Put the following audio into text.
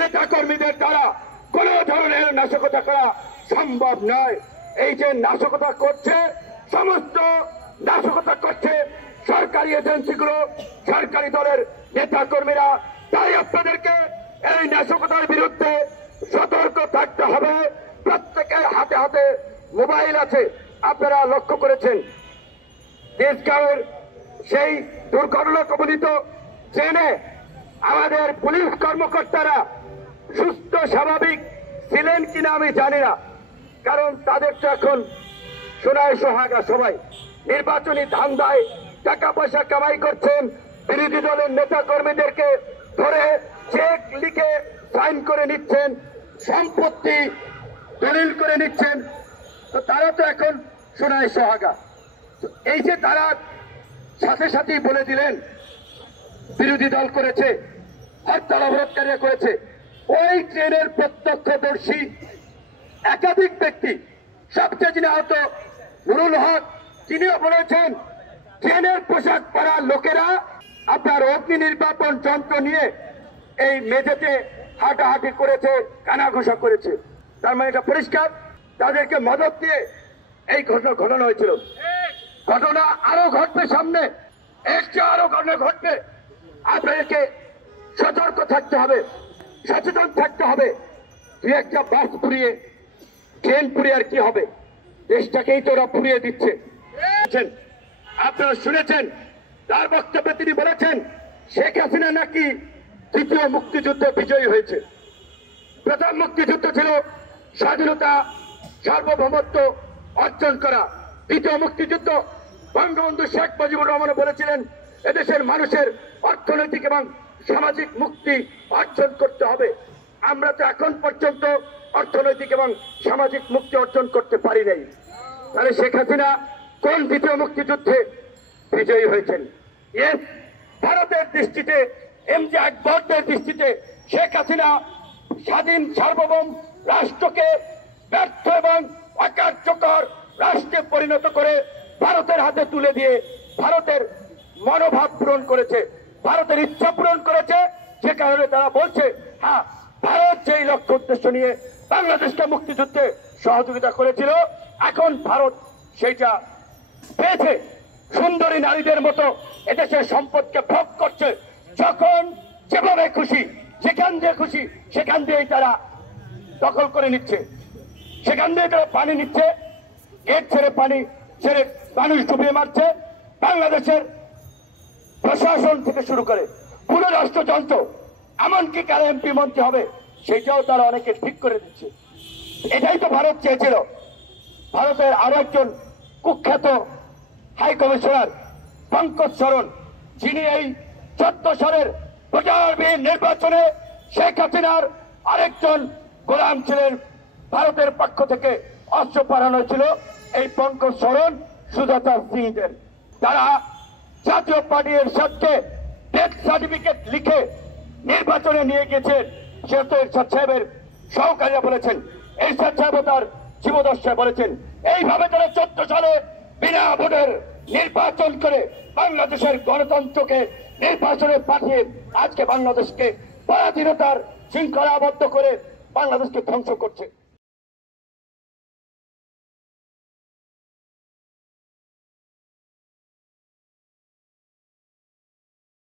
নেতা কর্মীদের দ্বারা কোন ধরনের নাশকতা করা সম্ভব নয়। এই যে নাশকতা করছে, সমস্ত নাশকতা করছে সরকারি এজেন্সিগুলো, সরকারি দলের নেতা কর্মীরা। তাই আপনাদেরকে এই নাশকতার বিরুদ্ধে সতর্ক থাকতে হবে। প্রত্যেকের হাতে হাতে মোবাইল আছে, আপনারা লক্ষ্য করেছেন দেশগাঁওয়ের সেই দুর্ঘটনা কবলিত ট্রেনে আমাদের পুলিশ কর্মকর্তারা সুস্থ স্বাভাবিক ছিলেন কিনা আমি জানি না, কারণ তাদের তো এখন সোনায় সোহাগা, সবাই নির্বাচনী ধান্দায় টাকা পয়সা কামাই করছেন। বিরোধী দলের নেতা কর্মীদেরকে ধরে চেক লিখে সাইন করে নিচ্ছেন, সম্পত্তি দলিল করে নিচ্ছেন। তো তারা তো এখন সোনায় সোহাগা। তো এই যে তারা সাথে সাথেই বলে দিলেন বিরোধী দল করেছে, হরতাল অবরোধকারীরা করেছে। ওই ট্রেনের প্রত্যক্ষদর্শী একাধিক ব্যক্তি, সবচেয়ে যিনি আহত নুরুল হক, তিনিও বলেছেন ট্রেনের পোশাক পরা লোকেরা আপনার অগ্নি নির্বাপন যন্ত্র নিয়ে এই মেঝেতে হাঁটাহাঁটি করেছে, কানাঘুষা করেছে। তার মানে এটা পরিষ্কার তাদেরকে মদত দিয়ে এই ঘটনা ঘটানো হয়েছিল। ঘটনা আরো ঘটবে, সামনে একটা আরো ঘটনা ঘটবে। আপনাদেরকে সতর্ক থাকতে হবে, সচেতন থাকতে হবে। দুই একটা বাস পুড়িয়ে, ট্রেন পুড়িয়ে আর কি হবে? দেশটাকেই তো ওরা পুড়িয়ে দিচ্ছে। আপনারা শুনেছেন তার বক্তব্যে তিনি বলেছেন শেখ হাসিনা নাকি দ্বিতীয় মুক্তিযুদ্ধে বিজয়ী হয়েছে। প্রথম মুক্তিযুদ্ধ ছিল স্বাধীনতা, সার্বভৌমত্ব অর্জন করা। দ্বিতীয় মুক্তিযুদ্ধ বঙ্গবন্ধু শেখ মুজিবুর রহমান বলেছিলেন এদেশের মানুষের অর্থনৈতিক এবং সামাজিক মুক্তি অর্জন করতে হবে। আমরা তো এখন পর্যন্ত অর্থনৈতিক এবং সামাজিক মুক্তি অর্জন করতে পারি নাই। তাহলে শেখ হাসিনা কোন দ্বিতীয় মুক্তিযুদ্ধে বিজয়ী হয়েছেন? ভারতের দৃষ্টিতে, এমজে আকবরদের দৃষ্টিতে শেখ হাসিনা স্বাধীন সার্বভৌম রাষ্ট্রকে ব্যর্থ এবং অকার্যকর রাষ্ট্রে পরিণত করে ভারতের হাতে তুলে দিয়ে ভারতের মনোভাব পূরণ করেছে, ভারতের ইচ্ছা পূরণ করেছে। যে কারণে তারা বলছে হ্যাঁ, ভারত যেই লক্ষ্য উদ্দেশ্য নিয়ে বাংলাদেশকে মুক্তিযুদ্ধে সহযোগিতা করেছিল, এখন ভারত সেইটা পেয়েছে। সুন্দরী নারীদের মতো এদেশের সম্পদকে ভোগ করছে। যখন যেভাবে খুশি, যেখান দিয়ে খুশি সেখান দিয়েই তারা দখল করে নিচ্ছে, সেখান দিয়ে তারা পানি নিচ্ছে, গেট ছেড়ে পানি ছেড়ে মানুষ ডুবিয়ে মারছে। বাংলাদেশের প্রশাসন থেকে শুরু করে পুরো রাষ্ট্রযন্ত্র, এমনকি কারা এমপি মন্ত্রী হবে সেটাও তারা অনেকে ঠিক করে দিচ্ছে। এটাই তো ভারত চেয়েছিল। ভারতের আরো একজন কুখ্যাত হাই কমিশনার পঙ্কজ শরণ, যিনি এই 14 সালের প্রচারবিহীন নির্বাচনে শেখ হাসিনার আরেকজন গোলাম ছিলেন, ভারতের পক্ষ থেকে অস্ত্র পাঠানো হয়েছিল এই পঙ্কজ শরণ, সুজাতা সিংদের। তারা জাতীয় পার্টির সাথে ডেথ সার্টিফিকেট লিখে নির্বাচনে নিয়ে গেছেন। সেহেতু এরশাদ সাহেবের সহকারীরা বলেছেন, এরশাদ সাহেব তার জীবদশায় বলেছেন, এইভাবে তারা 14 সালে বিনা ভোটের নির্বাচন করে বাংলাদেশের গণতন্ত্রকে নির্বাচনে পাঠিয়ে আজকে বাংলাদেশকে পরাধীনতার শৃঙ্খলাবদ্ধ করে বাংলাদেশকে ধ্বংস করছে।